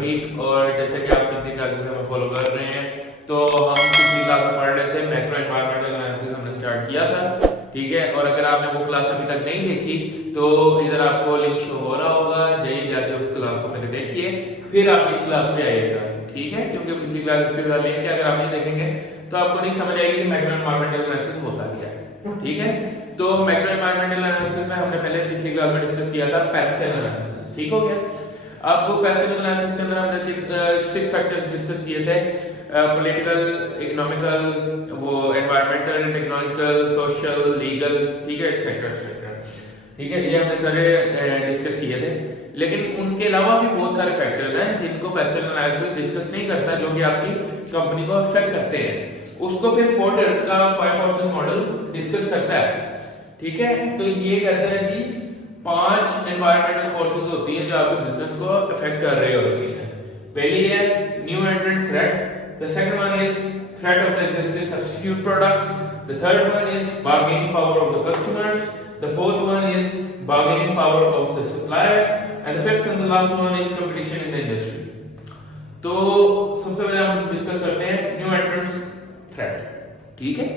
रोहित। और जैसे कि आप पिछली क्लासेस में फॉलो कर रहे हैं, तो हम पिछली क्लास में पढ़ रहे थे मैक्रो एनवायरमेंटल एनालिसिस, हमने स्टार्ट किया था, ठीक है। और अगर आपने वो क्लास अभी तक नहीं देखी तो इधर आपको लिंक शो हो रहा होगा, जाइए जाके उस क्लास को पहले देखिए, फिर आप इस क्लास पे आइएगा, ठीक है। क्योंकि पिछली क्लास से लिंक है, अगर आप नहीं देखेंगे तो आपको नहीं समझ आएगी कि मैक्रो एनवायरमेंटल एनालिसिस होता क्या है, ठीक है। तो मैक्रो एनवायरमेंटल एनालिसिस में हमने पहले पिछली क्लास में डिस्कस किया था पेस्टल एनालिसिस, ठीक हो गया। अब वो पेस्टल एनालिसिस के अंदर हमने 6 फैक्टर्स डिस्कस किए थे, पॉलिटिकल, इकोनॉमिकल, वो एनवायरमेंटल, टेक्नोलॉजिकल, सोशल, लीगल, ठीक है, एक्सेट्रा एक्सेट्रा, ठीक है। ये हमने सारे डिस्कस किए थे। लेकिन उनके अलावा भी बहुत सारे फैक्टर्स हैं जिनको पेस्टल एनालिसिस डिस्कस नहीं करता, जो कि आपकी कंपनी को अफेक्ट करते हैं। उसको फिर पोर्टर का 5 मॉडल डिस्कस करता है, ठीक है। तो ये कहते हैं कि 5 एनवायरमेंटल फोर्सेस होती हैं जो आपके बिजनेस को अफेक्ट कर रही होती हैं। पहली है new एंट्रेंट threat, the second one is threat of the existing substitute products, the third one is bargaining power of the customers, the fourth one is bargaining power of the suppliers, and the fifth and the last one is competition in the industry. तो सबसे पहले हम discuss करते हैं new entrants threat, ठीक है।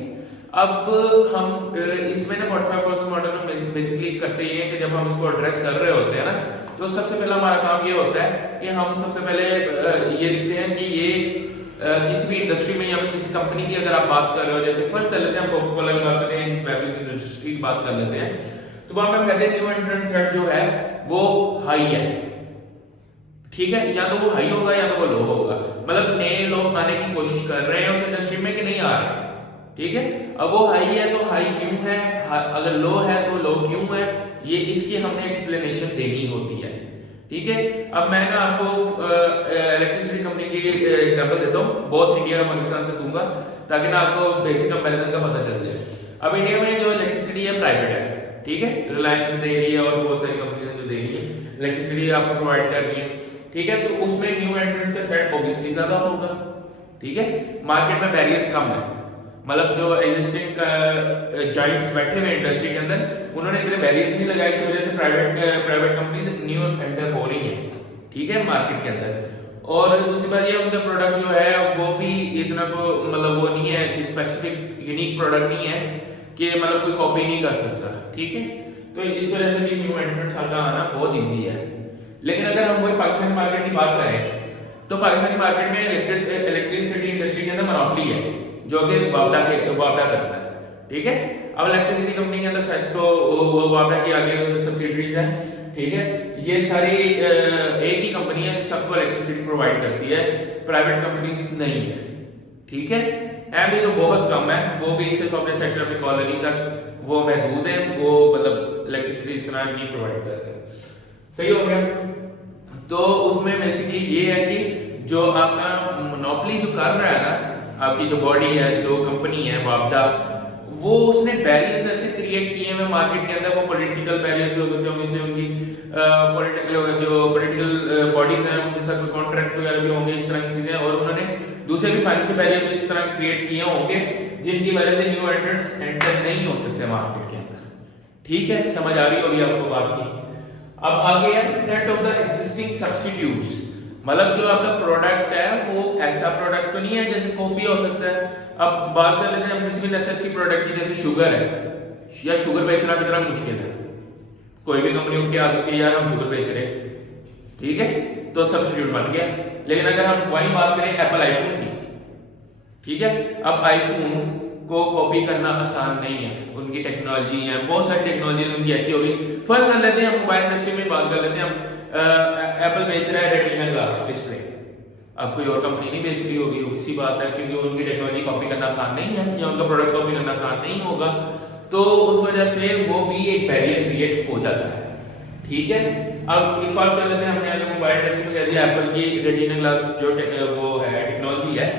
अब हम इसमें ना 45% मॉडल में बेसिकली करते ही है कि जब हम इसको एड्रेस कर रहे होते हैं ना, तो सबसे पहला हमारा काम ये होता है कि हम सबसे पहले ये लिखते हैं कि ये किसी भी इंडस्ट्री में या फिर किसी कंपनी की अगर आप बात कर रहे हो, जैसे फर्स्ट कर लेते हैं हम कोका कोला की बात करते हैं, किसी बेवरेज इंडस्ट्री की बात कर लेते हैं, तो वहां पे हम कहते हैं न्यू एंट्रेंट थ्रेट जो है वो हाई है, ठीक है। या तो वो हाई होगा या तो वो लो होगा, मतलब नए लोग आने की कोशिश कर रहे हैं उस इंडस्ट्री में कि नहीं आ रहे, ठीक है। अब वो हाई है तो हाई क्यों है, अगर लो है तो लो क्यों है, ये इसकी हमने एक्सप्लेनेशन देनी होती है, ठीक है। अब मैं ना आपको इलेक्ट्रिसिटी कंपनी की एग्जांपल देता हूँ, बहुत इंडिया और पाकिस्तान से दूंगा ताकि ना आपको बेसिक कंपैरिजन का पता चल जाए। अब इंडिया में जो इलेक्ट्रिसिटी है प्राइवेट है, ठीक है, रिलायंस ने दे रही है और बहुत सारी कंपनियां जो दे रही है इलेक्ट्रिसिटी आपको प्रोवाइड कर रही है, ठीक है। तो उसमें न्यू एंट्रेंट्स का थ्रेट ऑब्वियसली ज्यादा होगा, ठीक है। मार्केट में बैरियर्स कम है, मतलब जो एग्जिस्टिंग जाइंट्स बैठे हुए इंडस्ट्री के अंदर उन्होंने इतने बैरियर्स नहीं लगाए, इस वजह से प्राइवेट कंपनीज न्यू एंटर हो रही हैं, ठीक है, मार्केट के अंदर। और दूसरी बात ये उनका प्रोडक्ट जो है वो भी इतना को मतलब वो नहीं है कि स्पेसिफिक यूनिक प्रोडक्ट नहीं है कि मतलब कोई कॉपी नहीं कर सकता, ठीक है। तो इस वजह से भी न्यू एंट्रेंट्स आना बहुत ईजी है। लेकिन अगर हम वही पाकिस्तानी मार्केट की बात करें तो पाकिस्तानी मार्केट में इलेक्ट्रिसिटी इंडस्ट्री के अंदर मोनोपोली है जो कि वापडा करता है, ठीक है। अब इलेक्ट्रिसिटी कंपनी के अंदर फेस्को, वो वापडा की आगे सब्सिडरीज है, ठीक है। ये सारी एक ही कंपनी है जो सबको इलेक्ट्रिसिटी प्रोवाइड करती है, प्राइवेट कंपनीज नहीं है, ठीक है भी तो बहुत कम है, वो भी सिर्फ अपने सेक्टर में कॉलोनी तक वो महदूद है, वो मतलब इलेक्ट्रिसिटी इस तरह नहीं प्रोवाइड करते, सही हो गया। तो उसमें बेसिकली ये है कि जो आपका मोनोपोली जो कर रहा है ना, आपकी जो बॉडी है, जो कंपनी है वापडा, वो उसने बैरियर्स ऐसे क्रिएट किए हैं मार्केट के अंदर। वो पॉलिटिकल बैरियर भी हो सकते होंगे, इसलिए उनकी जो पॉलिटिकल बॉडीज हैं उनके साथ कॉन्ट्रैक्ट्स वगैरह भी होंगे, इस तरह की चीजें। और उन्होंने दूसरे भी फाइनेंशियल बैरियर भी इस तरह क्रिएट किए होंगे जिनकी वजह से न्यू एंट्रेंट्स एंटर नहीं हो सकते मार्केट के अंदर, ठीक है। समझ आ रही होगी आपको बात की। अब आगे है threat of the existing substitutes, मतलब जो आपका प्रोडक्ट है वो ऐसा प्रोडक्ट तो नहीं है जैसे कॉपी हो सकता है। अब बात कर लेते हैं हम किसी भी नेसेसिटी प्रोडक्ट की, जैसे शुगर है, या शुगर बेचना कितना मुश्किल है, कोई भी कंपनी उठ के आ सकती है यार हम शुगर बेच रहे हैं, ठीक है, तो सब्स्टिट्यूट बन गया। लेकिन अगर हम वही बात करें एप्पल आईफोन की, ठीक है, अब आईफोन को कॉपी करना आसान नहीं है, उनकी टेक्नोलॉजी है, बहुत सारी टेक्नोलॉजी उनकी ऐसी होगी। फर्स्ट कर लेते हैं हम मोबाइल इंडस्ट्री में बात कर लेते हैं, हम एप्पल बेच रहा है रेटिना ग्लास डिस्प्ले, अब कोई और कंपनी नहीं बेच रही होगी, उसी बात है, क्योंकि उनकी टेक्नोलॉजी कॉपी करना आसान नहीं है या उनका प्रोडक्ट कॉपी करना आसान नहीं होगा, तो उस वजह से वो भी एक बैरियर क्रिएट हो जाता है, ठीक है। अब फर्स्ट कर लेते हैं, हमने अगर मोबाइल इंडस्ट्री में कह दिया एप्पल की रेटिना ग्लास जो वो है टेक्नोलॉजी है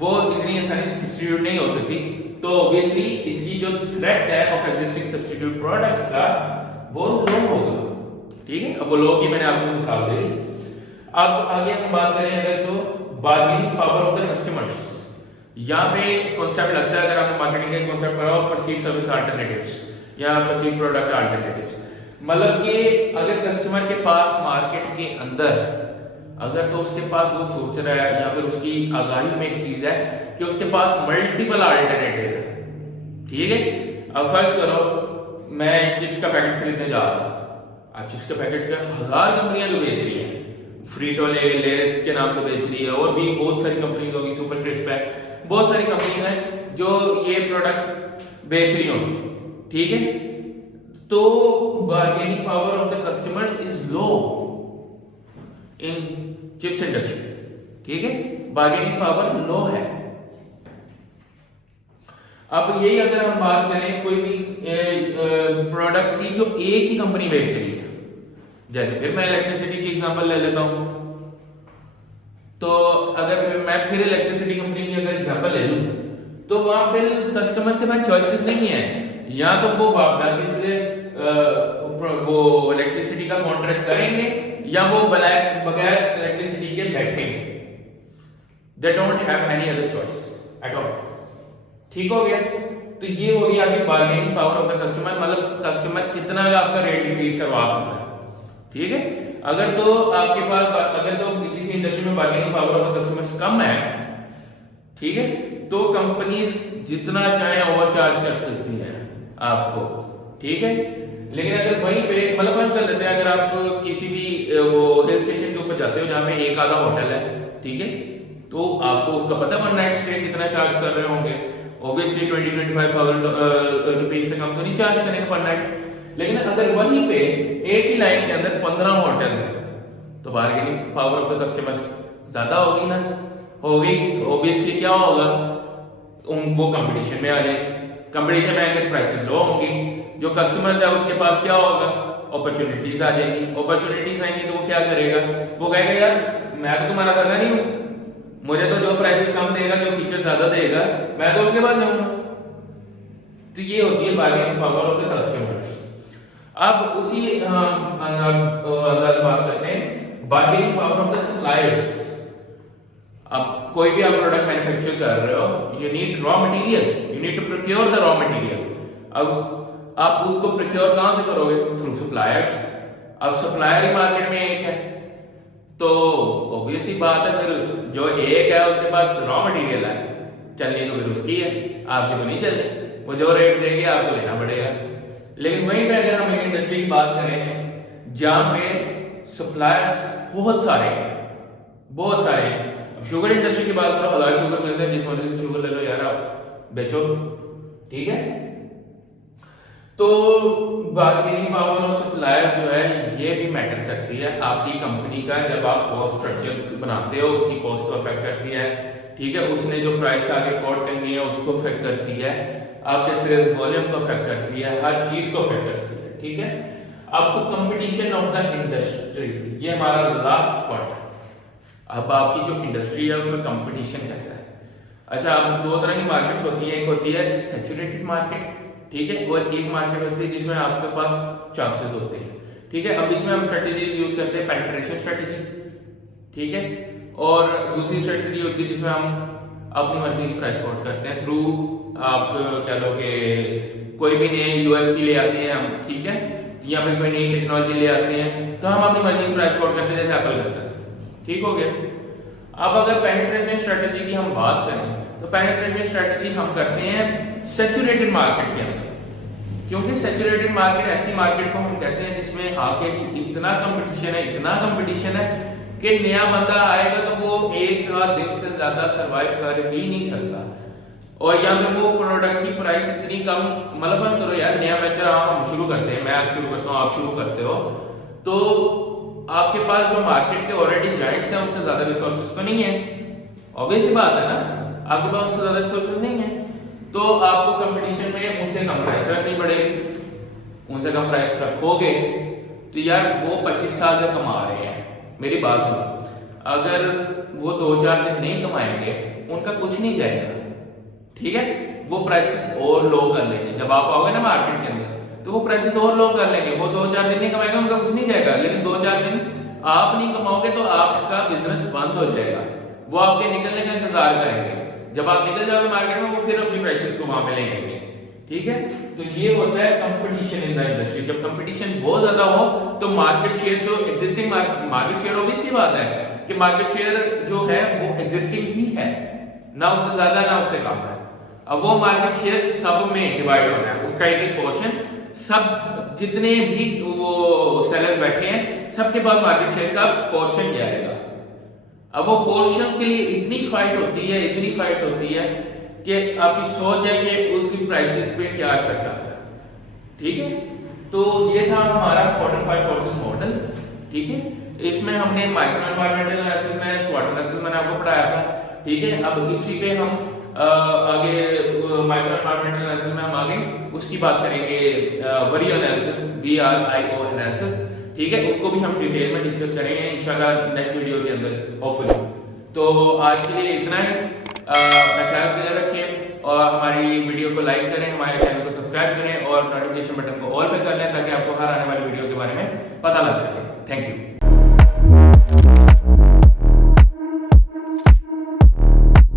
वो इतनी आसानी से सब्स्टिट्यूट नहीं हो सकती, तो ऑब्वियसली इसकी जो थ्रेट है ऑफ एग्जिस्टिंग सब्स्टिट्यूट प्रोडक्ट्स का वो लो होगा, ठीक है। अब वो लो की मैंने आपको मिसाल दी। अब आगे हम बात करें अगर तो bargaining power of the customers, यहाँ पे कॉन्सेप्ट लगता है, अगर आपने मार्केटिंग का कॉन्सेप्ट पढ़ा हो, परसीव सर्विस अल्टरनेटिव्स या परसीव प्रोडक्ट अल्टरनेटिव्स, मतलब कि अगर कस्टमर के पास मार्केट के अंदर अगर तो उसके पास वो सोच रहा है या फिर उसकी आगाही में एक चीज है कि उसके पास मल्टीपल अल्टरनेटिव है, ठीक है। अब फर्ज करो मैं चिप्स का पैकेट खरीदने जा रहा हूँ, अब चिप्स के पैकेट के 1000 कंपनियां जो बेच रही हैं, फ्रीटो लेस के नाम से बेच रही है, और भी बहुत सारी कंपनी होगी, सुपर क्रिस्प है, बहुत सारी कंपनी है जो ये प्रोडक्ट बेच रही होगी, ठीक है। तो bargaining power of the customers is low in chips industry, ठीक है, बार्गेनिंग पावर लो है। अब यही अगर हम बात करें कोई भी प्रोडक्ट की जो एक ही कंपनी बेच रही है, जैसे फिर मैं इलेक्ट्रिसिटी की एग्जांपल ले लेता हूं, तो अगर मैं फिर इलेक्ट्रिसिटी कंपनी की अगर एग्जांपल ले लूं तो वहां पे कस्टमर्स के पास चॉइसेस नहीं है, या तो वो वापस से वो इलेक्ट्रिसिटी का कॉन्ट्रैक्ट करेंगे या वो बगैर इलेक्ट्रिसिटी के बैठेंगे, they don't have any other choice at all, ठीक हो गया। तो ये हो गई आपकी bargaining power of the customer, मतलब कस्टमर कितना आपका रेट इंक्रीज करवा सकता है, ठीक है। अगर तो आपके पास अगर तो किसी इंडस्ट्री में bargaining power of the customers कम है, ठीक है, तो कंपनीज जितना चाहे ओवर चार्ज कर सकती है आपको, ठीक है। लेकिन अगर वहीं पे मतलब फर्क कर लेते हैं, अगर आप किसी भी वो हिल स्टेशन के ऊपर जाते हो जहां पे एक आधा होटल है, ठीक है, तो आपको उसका पता वन नाइट स्टे कितना चार्ज कर रहे होंगे, ऑब्वियसली 20-25,000 रुपीज से कम तो नहीं चार्ज करेंगे पर नाइट। लेकिन अगर वहीं पे एक ही लाइन के अंदर 15 होटल है तो bargaining power of the customers ज्यादा होगी ना, होगी, तो ऑब्वियसली क्या होगा, वो कंपटीशन में आ जाएंगे, कंपटीशन में आएंगे तो प्राइसेस लो होंगी, जो कस्टमर्स है उसके पास क्या होगा, अपॉर्चुनिटीज आ जाएंगी, अपॉर्चुनिटीज आएंगी तो वो क्या करेगा, वो कहेगा यार मैं तो तुम्हारा सगा नहीं हूं, मुझे तो जो प्राइसेस कम देगा, जो फीचर ज्यादा देगा, मैं तो उसके पास जाऊंगा। तो ये होती है bargaining power of the customers. अब उसी अंदर बात करते हैं bargaining power of the suppliers. अब कोई भी आप प्रोडक्ट मैन्युफैक्चर कर रहे हो, you need raw material, you need to procure the raw material. अब आप उसको प्रोक्योर कहां से करोगे, थ्रू सप्लायर्स। अब सप्लायर ही मार्केट में एक है, तो ऑब्वियस ही बात है, फिर जो एक है उसके पास रॉ मटेरियल है, चलनी तो फिर उसकी है, आपकी तो नहीं चलनी, वो जो रेट देगी आपको लेना पड़ेगा। लेकिन वहीं पे अगर हम एक इंडस्ट्री की बात करें जहां पे सप्लायर्स बहुत सारे हैं, बहुत सारे हैं, शुगर इंडस्ट्री की बात करो, 1000 शुगर मिलते हैं, जिस मर्जी से शुगर ले लो यार आप बेचो, ठीक है। तो बार्गेनिंग पावर ऑफ सप्लायर जो है ये भी मैटर करती है आपकी कंपनी का, जब आप कॉस्ट स्ट्रक्चर बनाते हो उसकी कॉस्ट को अफेक्ट करती है, ठीक है, उसने जो प्राइस आगे कोट करनी है उसको अफेक्ट करती है, आपके सेल्स वॉल्यूम को अफेक्ट करती है, हर चीज को अफेक्ट करती है, ठीक है। आपको कंपटीशन ऑफ द इंडस्ट्री, ये हमारा लास्ट पॉइंट है। अब आपकी जो इंडस्ट्री है उसमें कंपटीशन कैसा है। अच्छा, अब दो तरह की मार्केट्स होती है, एक होती है सैचुरेटेड मार्केट, ठीक है, और एक मार्केट होती है जिसमें आपके पास चांसेस होते हैं, ठीक है। अब इसमें हम स्ट्रेटेजीज यूज करते हैं, पेनिट्रेशन स्ट्रेटेजी, ठीक है, और दूसरी स्ट्रेटेजी होती है जिसमें हम अपनी मर्जी की प्राइस कोट करते हैं, थ्रू आप कह लो कि कोई भी नई यूएसपी ले आते हैं हम, ठीक है, या फिर कोई नई टेक्नोलॉजी ले आते हैं तो हम अपनी मर्जी की प्राइस कोट करते हैं, जैसे एप्पल करता है, ठीक हो गया। अब अगर पेनिट्रेशन स्ट्रेटेजी की हम बात करें तो पेनिट्रेशन स्ट्रेटेजी हम करते हैं सैचुरेटेड मार्केट के अंदर, क्योंकि सैचुरेटेड मार्केट ऐसी मार्केट को हम कहते हैं जिसमें आगे इतना कंपटीशन है, इतना कंपटीशन है कि नया बंदा आएगा तो वो एक दिन से ज्यादा सरवाइव कर ही नहीं सकता, और या फिर वो प्रोडक्ट की प्राइस इतनी कम, मतलब फर्ज करो यार नया वेंचर हम शुरू करते हैं, मैं शुरू करता हूँ, आप शुरू करते हो, तो आपके पास जो मार्केट के ऑलरेडी जायंट्स हैं उनसे ज्यादा रिसोर्सेज तो नहीं है, ऑब्वियस ही बात है ना, आपके पास उनसे ज्यादा रिसोर्सेज नहीं है, तो आपको कंपटीशन में उनसे कम प्राइस रखनी पड़ेगी, उनसे कम प्राइस रखोगे तो यार वो 25 साल से कमा रहे हैं, मेरी बात सुनो, अगर वो 2-4 दिन नहीं कमाएंगे उनका कुछ नहीं जाएगा, ठीक है, वो प्राइसेस और लो कर लेंगे, जब आप आओगे ना मार्केट के अंदर तो वो प्राइसेस और लो कर लेंगे, वो 2-4 दिन नहीं कमाएगा उनका कुछ नहीं जाएगा, लेकिन 2-4 दिन आप नहीं कमाओगे तो आपका बिजनेस बंद हो जाएगा, वो आपके निकलने का इंतजार करेंगे, जब आप निकल जाओगे मार्केट में वो फिर अपनी प्राइसेस को वहां पे ले आएंगे, ठीक है। तो ये होता है कंपटीशन इन द इंडस्ट्री, जब कंपटीशन बहुत ज्यादा हो तो मार्केट शेयर जो एग्जिस्टिंग मार्केट शेयर, ऑब्वियसली बात है कि मार्केट शेयर जो है वो एग्जिस्टिंग ही है, ना उससे ज्यादा ना उससे कम है। अब वो मार्केट शेयर सब में डिवाइड होना है, उसका एक एक पोर्शन, सब जितने भी वो सेलर्स बैठे हैं सबके पास मार्केट शेयर का पोर्शन जाएगा। अब वो पोर्शंस के लिए इतनी फाइट होती है कि आपकी सोच है कि उसकी प्राइसेस पे क्या असर करता है। ठीक है, तो ये था हमारा क्वार्टर 5 फोर्सेस मॉडल। ठीक है, इसमें हमने माइक्रो एनवायरमेंटल एनालिसिस में स्वॉट एनालिसिस मैंने आपको पढ़ाया था। ठीक है, अब इसी पे हम आगे माइक्रो एनवायरमेंटल एनालिसिस में हम आगे उसकी बात करेंगे, वरीओ एनालिसिस, VRIO एनालिसिस। ठीक है, उसको भी हम डिटेल में डिस्कस करेंगे इंशाल्लाह नेक्स्ट वीडियो के अंदर होपफुली। तो आज के लिए इतना ही, अपना ख्याल क्लियर रखें और हमारी वीडियो को लाइक करें, हमारे चैनल को सब्सक्राइब करें और नोटिफिकेशन बटन को ऑल पे कर लें ताकि आपको हर आने वाली वीडियो के बारे में पता लग सके। Thank you.